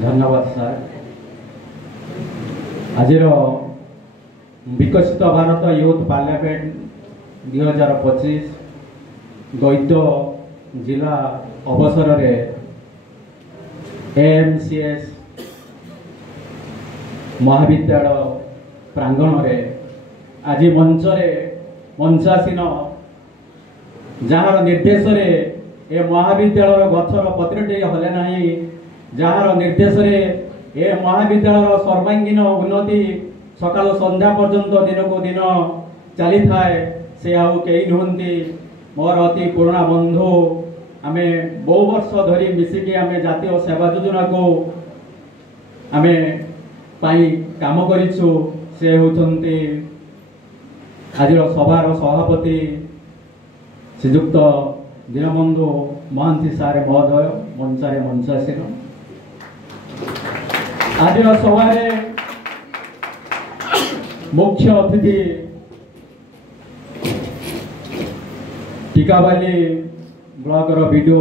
धन्यवाद सर। आज विकसित भारत यूथ पार्लियामेंट 2025 गैद्य जिला अवसर रे एएमसीएस महाविद्यालय प्रांगण रे आज मंचासीन जार निर्देश रे ए महाविद्यालय गछर पत्रटे हले नाही, जार निर्देश रे ए महाविद्यालय सर्वांगीन उन्नति सकाल संध्या पर्यंत दिन को दिन चली थाए से आउ कई नुहंती मोर अति पुराणा बंधु। आमे बहु वर्ष धरी मिसिकी आमे जातीय सेवा योजना को आमे पाई काम करिछु। से होचंती आज सभार सभापति श्रीजुक्त दीनबंधु महांती सारे महोदय मंचारे मंचासीन। आज सभारे मुख्य अतिथि टीकाबाली ब्लॉक वीडियो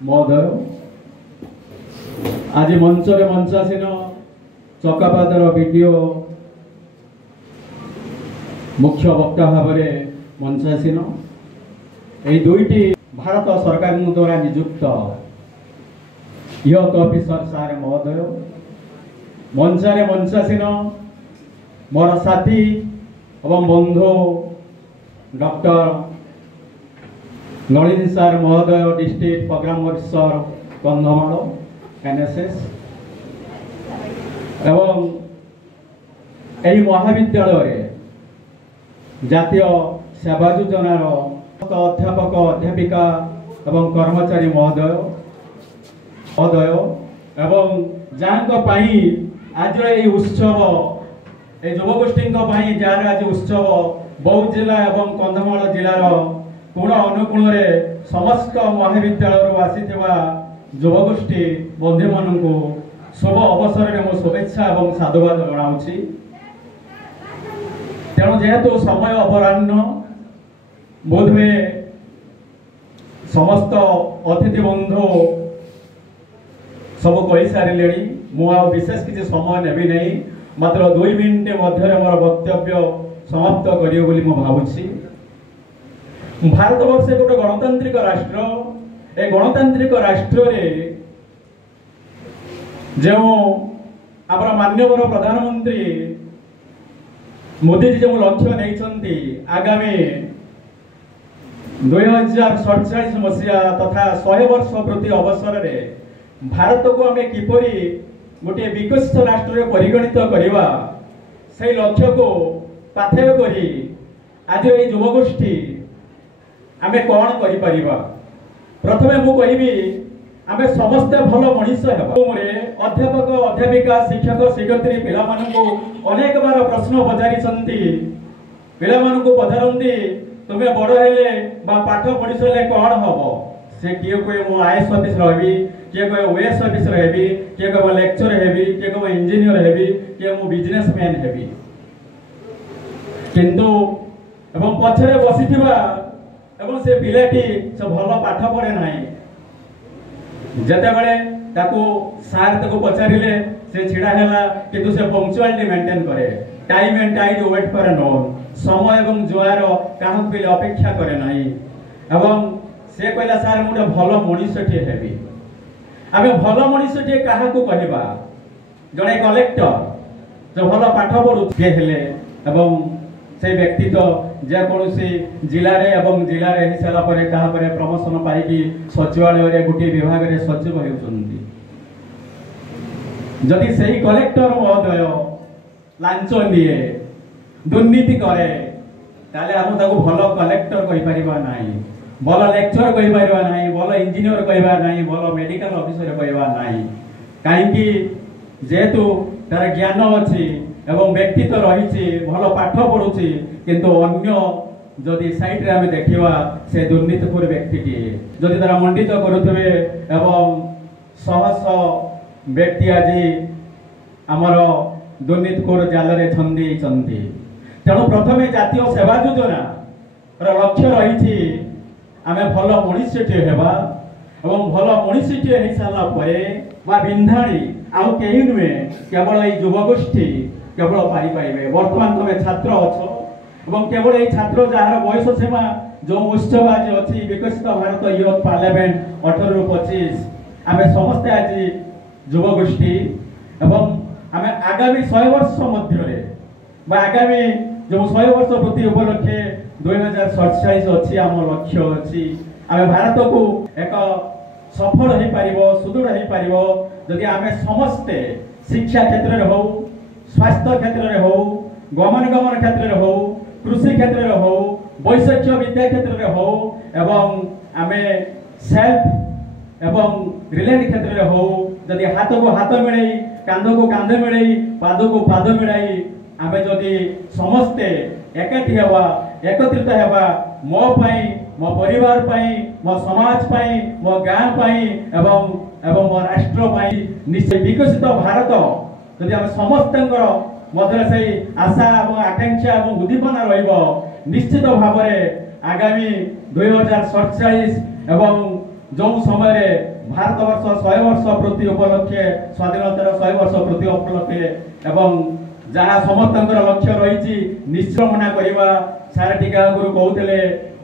महोदय, आज मंचरे मंचासीन चकापादर वीडियो मुख्य वक्ता भाव मंचासीन। यही दुईटी भारत सरकार द्वारा नियुक्त यूथ ऑफिसर सार महोदय मंचारे मंचासीन मोर साथी एवं बंधु डॉक्टर नलिनी सार महोदय district programme officer Kandhamal NSS एवं यही महाविद्यालय जातीय सेवा योजनार अध्यापक अध्यापिका एवं कर्मचारी महोदय एवं जांको पाई आज ये उत्सव ए युवगोष्ठी जार आज उत्सव बौद्ध जिला एवं कंधमाल जिलार कोण अनुकूल समस्त महाविद्यालय आसीथिबा युवगोष्ठी बंधु मानू शुभ अवसर में मो शुभेच्छा और साधुवाद जनाऊँगी। तेणु जेहेतु समय अपराह्न बोधवे समस्त अतिथि बंधु सब कही सारे मुझे विशेष किसी समय नेबी नहीं, मात्र 2 मिनिट मध्य मोर वक्तव्य समाप्त करियो बोली मु भावुछि। भारत वर्ष गोटे गणतांत्रिक राष्ट्र, ए गणतांत्रिक राष्ट्र रे जो आम माननीय प्रधानमंत्री मोदी जी जो लक्ष्य नहीं आगामी 2047 मसीहा तथा 100 वर्ष प्रति अवसर रे भारत को आम किपरि गोटे विकसित राष्ट्र में परिगणित करवा से लक्ष्य को पाथेय करी आज ये युवगोष्ठी आम कौन कर। प्रथमे मु कहबी आम समस्ते भल मनीष अध्यापक अध्यापिका शिक्षक शिक्षयित्री पिला अनेक बार प्रश्न पचारि पिला पचारती तुम्हें बड़ हेले पाठ पढ़ी सारे कौन हम से किए कहे मु आईएएस ऑफिस रही, किए कहे ओएस ऑफिस हेबी, किए कहे लेक्चर हेबी, किए कहे इंजीनियर हेबी, किए मु बिजनेसमैन हेबी। किंतु एवं पछरे बसिथिबा एवं से पिलाटी से भल पाठ पढ़े नाही, जेतेबेले ताको सार ताको पचारिले से छिड़ा हैला किंतु से पंक्चुअलिटी मेंटेन करे, time and tide wait for none, समय एवं जुआर काहक पिले अपेक्षा करे नाही। एवं से कहला सार मुटे भल मनीषटे हेबी। आमे भल मनीषटे काहाकू कहबा? जणे कलेक्टर जो भल पाठ पढ़ु के हेले एवं से व्यक्ति तो जे कोनोसी जिला रे एवं जिला रे ही साला परे कहा परे प्रमोशन पाई कि सचिवालय रे गुटी विभाग रे सचिव हेउचंदी। जदि सही कलेक्टर महोदय लांच लिए दुर्नीति करे ताले हम ताको भल कलेक्टर कहि परिबा नाही, भल लेक्चर कहि परिबा नाही, भल इंजीनियर कहिबा नाही, भल मेडिकल ऑफिसर कहिबा नाही। काहेकि जेतु तार ज्ञान अछि एवं व्यक्तित्व रही भल पाठ पढ़ुची किंतु अन्य जदि साइड रे आमे देखिबा से दुर्नीतिखोर व्यक्तिटी जदि तारा मंडित करुथबे एवं सहस व्यक्ति आज आमर दुर्नीतिखोर जाल रे छंदी चंदी। तेणु प्रथमे जातीय सेवा योजना लक्ष्य रही आमे भल मनीषीटे हेबा एवं भल मनीषीटे हो सारा बा बिंधाणी आउ केही नुहे केवल ये युवगोष्ठी केवल पाइबे। वर्तमान तुम छात्र अच्छ और केवल ये छात्र जार बयस सीमा जो उत्सव आज अच्छी विकसित भारत यूथ पार्लियामेंट 18 ରୁ 25 आम समस्ते आज युवगोष्ठी एवं आम आगामी 100 वर्ष मध्य आगामी जो 100 वर्ष प्रति उपलक्षे 2047 अच्छी आम लक्ष्य अच्छी आम भारत को एक सफल हो पार सुदृढ़ हो पार जदि आम समस्ते शिक्षा क्षेत्र में हो स्वास्थ्य क्षेत्र में हो गमनागमन क्षेत्र में हो कृषि क्षेत्र में हो वैषयिक विद्या क्षेत्र में हो एवं आम सेल्फ एवं रिलेटेड क्षेत्र में हो जदि हाथ को हाथ मिलाई कांध को कांध मिलाई पाद को पाद मिलाई आम जदि समस्ते एकाठी हवा एकत्रित हवा मो पाई मो परिवार पाई मो समाज पाई मो गाँ पाई एवं मो राष्ट्र पाई निश्चय विकसित भारत जदि आम समस्त मध्य से आशा और आकांक्षा और उद्दीपना रहिबो निश्चित भाव में आगामी 2047 एवं जो समय भारत वर्ष 100 वर्ष प्रति उपलक्षे स्वाधीनतार 100 वर्ष प्रति उपलक्षे एवं जहाँ समस्त लक्ष्य रही निश्चमना करवा सारा टीका गुरु कहते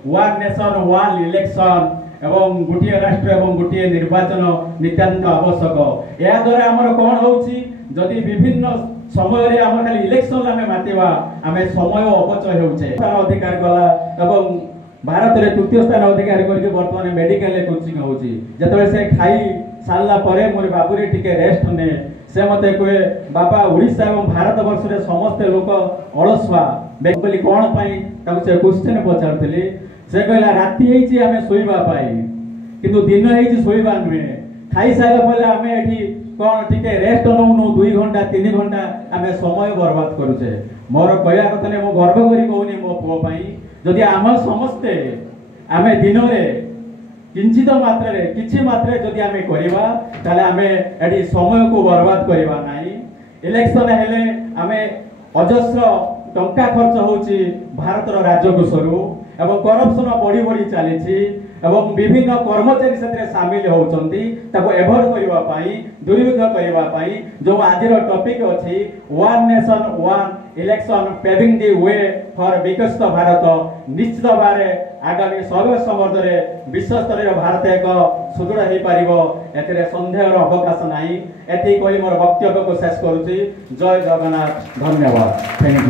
वन नेशन वन इलेक्शन एवं गोटे राष्ट्र एवं गोटे निर्वाचन नितांत आवश्यक। या द्वारा आमर कौन होची जदि विभिन्न समय आम खाली इलेक्शन आम मातिबा आम समय अपचय होचे अधिकार गला एवं भारत में तृतीय स्थान अधिकार करके वर्तमान मेडिकल कोचिंग होची जतबे से खाई सारला परे मोर बाबूरी टिके रेस्ट ने से मते कहे बाबा ओडिशा एवं भारत वर्ष रे समस्त लोक अलसुआ बोली कौन पाई ताको से क्वेश्चन पचारतली से कहला राति हेची आमे सोइबा पाई किंतु दिन हेची सोइबा नुहे खाई सारा पले आमे एठी कौन टिके रेस्ट नौनु 2 घंटा 3 घंटा आमे समय बर्बाद करूचे। मोर कहया कथा ने मो गर्व करी कहूनी मो पुओ पाई जदि आम समस्ते आमे दिन रे किंचित मात्रा रे किछि मात्रा जदि आमे करबा ताले आमे एठी समय को बर्बाद करबा नाही। इलेक्शन हेले आमे अजस्र टंका खर्च होची भारत रो राजकोष रु एवं करप्शन बढ़ी बढ़ी चली एवं विभिन्न कर्मचारी से सामिल होती एभोड करने दूरीभूत करने जो आज टॉपिक अच्छी one nation one election paving the way for विकसित भारत निश्चित भाव आगामी 100 वर्ष मध्य विश्व स्तर भारत एक सुदृढ़ हो पार ए सन्देह अवकाश ना। एति कही मोर वक्तव्य को शेष करुच्ची। जय जगन्नाथ। धन्यवाद। Thank you.